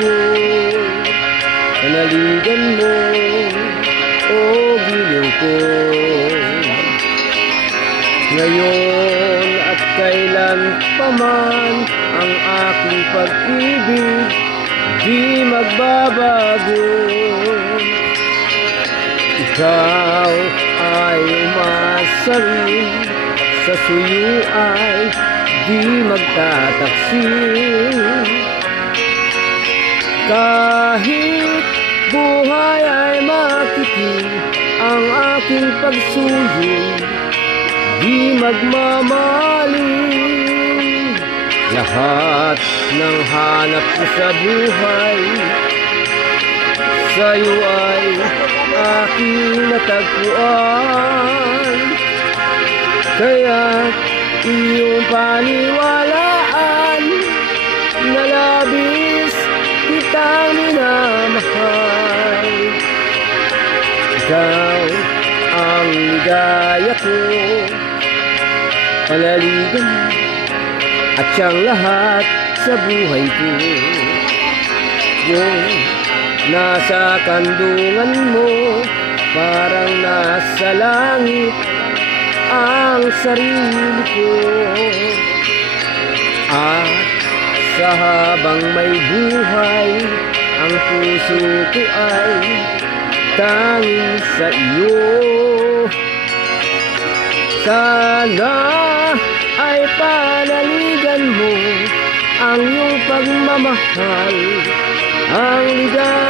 ko, panaligan mo, o giliw ko. Ngayon at kailan pa man ang aking pag-ibig di magbabago. Ikaw ay umasa rin, sa suyo ay di magtataksil. Kahit buhay ay makikin ang aking pagsuyo, di magmamaling. Lahat ng hanap ko sa buhay, sa'yo ay aking natagpuan. Kaya iyong paniwalaan na labis kitang minamahal. Ikaw ang ligaya ko, panaligan at siyang lahat sa buhay ko. Yung nasa kandungan mo, parang nasa langit ang sarili ko. At sa habang may buhay, ang puso ko ay tanging sa iyo. Sana ay panaligan mo ang iyong pagmamahal, ang ligaya